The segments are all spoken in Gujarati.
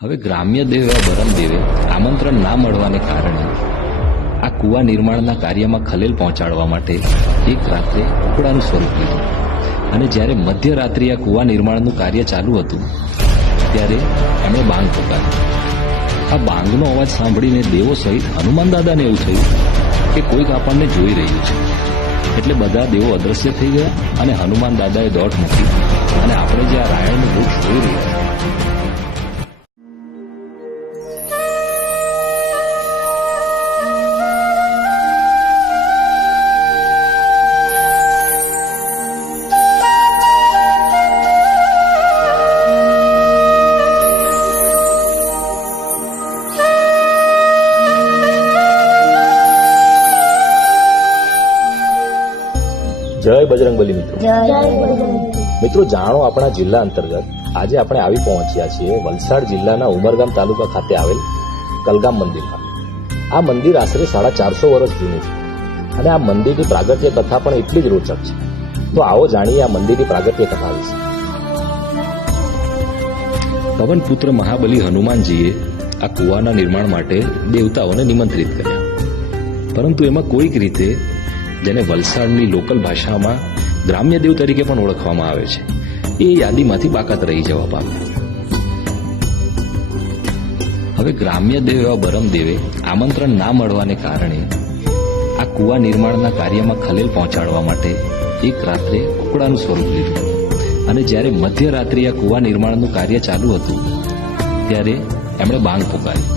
હવે ગ્રામ્ય દેવ એવા બરમદેવે આમંત્રણ ના મળવાને કારણે આ કુવા નિર્માણના કાર્યમાં ખલેલ પહોંચાડવા માટે એક રાત્રે કુકડાનું સ્વરૂપ લીધું અને જ્યારે મધ્યરાત્રિ આ કુવા નિર્માણનું કાર્ય ચાલુ હતું ત્યારે એમણે બાંગ પુકારી. આ બાંગનો અવાજ સાંભળીને દેવો સહિત હનુમાન દાદાને એવું થયું કે કોઈક આપણને જોઈ રહ્યું છે. એટલે બધા દેવો અદ્રશ્ય થઈ ગયા અને હનુમાન દાદાએ દોટ મૂકી અને આપણે જે આ રાયણનું વૃક્ષ જોઈ રહ્યા છીએ જય બજરંગબલી. મિત્રો જાણો, આપણા જિલ્લા અંતર્ગત આજે આપણે આવી પહોંચ્યા છીએ વલસાડ જિલ્લાના ઉમરગામ તાલુકા ખાતે આવેલ કલગામ મંદિરમાં. આ મંદિર આશરે 450 વર્ષ જૂનું છે અને આ મંદિરની પ્રાગટ્ય કથા પણ એટલી જ રોચક છે. તો આવો જાણીએ આ મંદિરની પ્રાગટ્ય કથા વિશે. પવનપુત્ર મહાબલી હનુમાનજીએ આ કુવાના નિર્માણ માટે દેવતાઓને નિમંત્રિત કર્યા, પરંતુ એમાં કોઈક રીતે, જેને વલસાડની લોકલ ભાષામાં ગ્રામ્ય દેવ તરીકે પણ ઓળખવામાં આવે છે, એ યાદીમાંથી બાકાત રહી જવા પામ્યા. હવે ગ્રામ્ય દેવ એવા બરમદેવે આમંત્રણ ના મળવાને કારણે આ કુવા નિર્માણના કાર્યમાં ખલેલ પહોંચાડવા માટે એક રાત્રે કુકડાનું સ્વરૂપ લીધું અને જ્યારે મધ્યરાત્રિ આ કુવા નિર્માણનું કાર્ય ચાલુ હતું ત્યારે એમણે બાંગ પુકારી.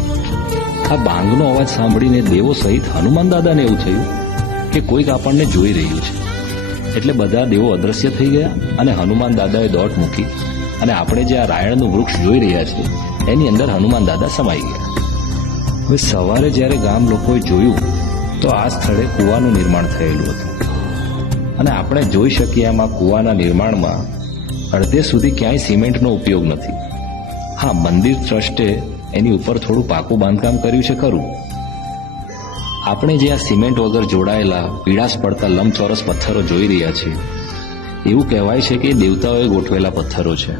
આ બાંગનો અવાજ સાંભળીને દેવો સહિત હનુમાન દાદાને એવું થયું કે કોઈક આપણને જોઈ રહ્યું છે. એટલે બધા દેવો અદ્રશ્ય થઈ ગયા અને હનુમાન દાદાએ દોટ મૂકી અને આપણે જે આ રાયણનું વૃક્ષ જોઈ રહ્યા છીએ એની અંદર હનુમાન દાદા સમાઈ ગયા. હવે સવારે જ્યારે ગામ લોકોએ જોયું તો આ સ્થળે કૂવાનું નિર્માણ થયેલું હતું અને આપણે જોઈ શકીએ એમ આ કૂવાના નિર્માણમાં અડધે સુધી ક્યાંય સિમેન્ટનો ઉપયોગ નથી. હા, મંદિર ટ્રસ્ટે એની ઉપર થોડું પાકું બાંધકામ કર્યું છે ખરું. આપણે જે આ સિમેન્ટ વગર જોડાયેલા પીળાશ પડતા લંબચોરસ પથ્થરો જોઈ રહ્યા છીએ, એવું કહેવાય છે કે દેવતાઓએ ગોઠવેલા પથ્થરો છે.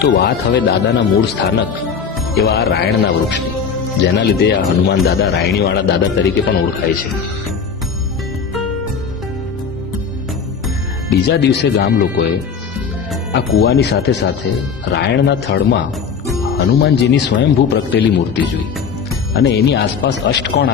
તો વાત હવે દાદાના મૂળ સ્થાનક એવા આ રાયણના વૃક્ષની, જેના લીધે આ હનુમાન દાદા રાયણીવાળા દાદા તરીકે પણ ઓળખાય છે. બીજા દિવસે ગામ લોકોએ આ કૂવાની સાથે સાથે રાયણના થડમાં હનુમાનજીની સ્વયંભૂ પ્રગટેલી મૂર્તિ જોઈ અને એની આસપાસ અષ્ટકોણ